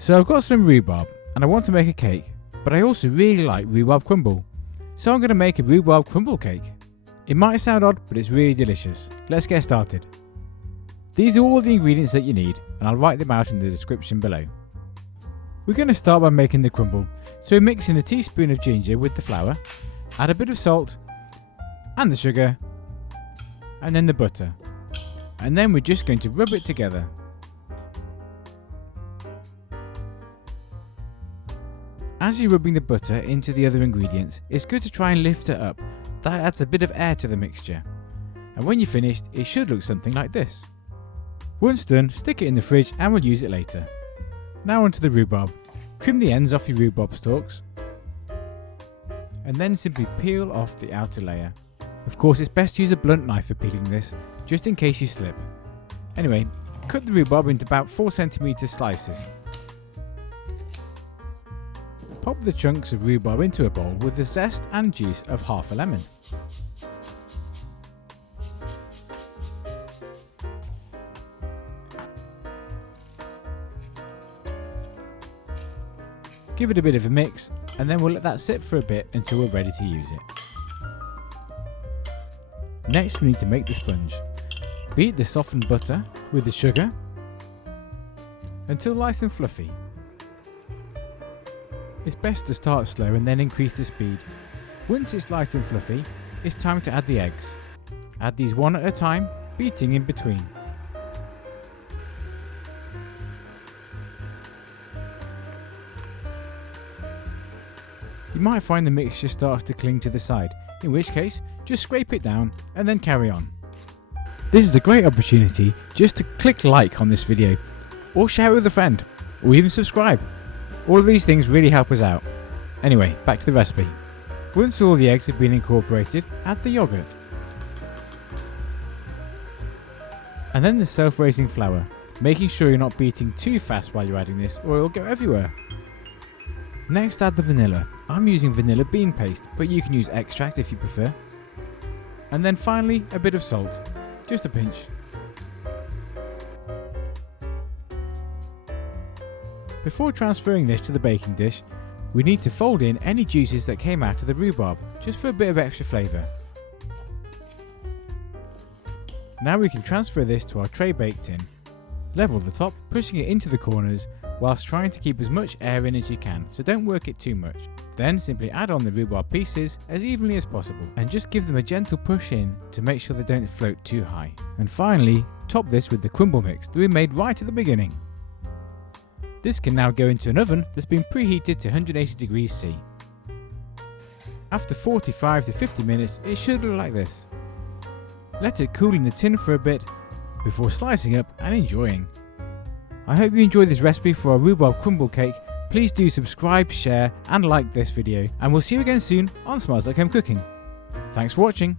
So I've got some rhubarb and I want to make a cake, but I also really like rhubarb crumble. So I'm going to make a rhubarb crumble cake. It might sound odd, but it's really delicious. Let's get started. These are all the ingredients that you need, and I'll write them out in the description below. We're going to start by making the crumble, so we mix in a teaspoon of ginger with the flour, add a bit of salt, and the sugar, and then the butter. And then we're just going to rub it together. As you're rubbing the butter into the other ingredients, it's good to try and lift it up. That adds a bit of air to the mixture. And when you're finished, it should look something like this. Once done, stick it in the fridge and we'll use it later. Now onto the rhubarb. Trim the ends off your rhubarb stalks, and then simply peel off the outer layer. Of course, it's best to use a blunt knife for peeling this, just in case you slip. Anyway, cut the rhubarb into about 4cm slices. Pop the chunks of rhubarb into a bowl with the zest and juice of half a lemon. Give it a bit of a mix, and then we'll let that sit for a bit until we're ready to use it. Next, we need to make the sponge. Beat the softened butter with the sugar until light and fluffy. It's best to start slow and then increase the speed. Once it's light and fluffy, it's time to add the eggs. Add these one at a time, beating in between. You might find the mixture starts to cling to the side, in which case just scrape it down and then carry on. This is a great opportunity just to click like on this video, or share it with a friend, or even subscribe. All of these things really help us out. Anyway, back to the recipe. Once all the eggs have been incorporated, add the yogurt. And then the self-raising flour, making sure you're not beating too fast while you're adding this or it will go everywhere. Next, add the vanilla. I'm using vanilla bean paste, but you can use extract if you prefer. And then finally, a bit of salt, just a pinch. Before transferring this to the baking dish, we need to fold in any juices that came out of the rhubarb, just for a bit of extra flavour. Now we can transfer this to our tray baked tin. Level the top, pushing it into the corners, whilst trying to keep as much air in as you can, so don't work it too much. Then simply add on the rhubarb pieces as evenly as possible, and just give them a gentle push in to make sure they don't float too high. And finally, top this with the crumble mix that we made right at the beginning. This can now go into an oven that's been preheated to 180 degrees C. After 45 to 50 minutes, it should look like this. Let it cool in the tin for a bit before slicing up and enjoying. I hope you enjoyed this recipe for our rhubarb crumble cake. Please do subscribe, share and like this video, and we'll see you again soon on Smiles Like Home Cooking. Thanks for watching.